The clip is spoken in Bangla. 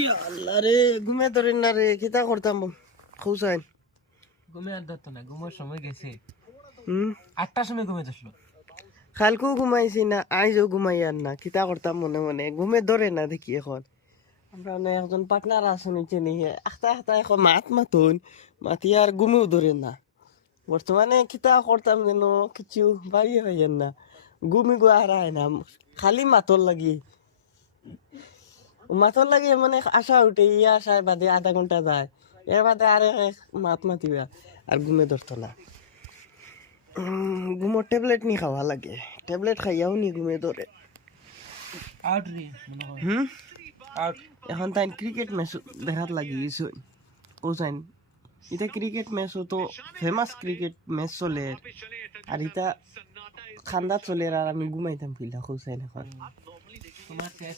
ইয়া আল্লাহ রে, ঘুমে ধরেন না রে, কিতা করতাম খুশাইন। ঘুমে আর ধরতো না, ঘুমের সময় গেছে। হুম, 8টার সময় ঘুমে ধরছিল। কালকেও ঘুমাইছি না, আইজও ঘুমাই আর না, কিতা করতাম মনে মনে, ঘুমে ধরে না দেখি এখন। আমরা মানে একজন পার্টনার আছে নিচে নিয়ে আখতা আখতা এখন মাতুন মাতি আর ঘুমেও ধরে না। বর্তমানে কিতা করতাম যেন কিছু বাড়ি হয়ে যান না, ঘুমি গো আর আয় না, খালি মাতর লাগি। মাতর লাগে মানে আশা উঠে, ইয়ে আশায় বাদে আধা ঘন্টা যায়, এর বাদে আর মাত মাতিবা আর ঘুমে ধরতো না। ঘুমোর ট্যাবলেট নি খাওয়া লাগে, ট্যাবলেট খাইয়াও নি ঘুমে ধরে। আউট রে মনে হয়। হুম, আউট। এখন তাই ক্রিকেট ম্যাচ দেখাত লাগি গেছে ও চাইন। ইটা ক্রিকেট ম্যাচ তো ফেমাস ক্রিকেট ম্যাচ চলে, আর ইটা খান্দা চলে, আর আমি ঘুমাইতাম ফিল্ডা খুঁজাইন এখন। তোমার শেষ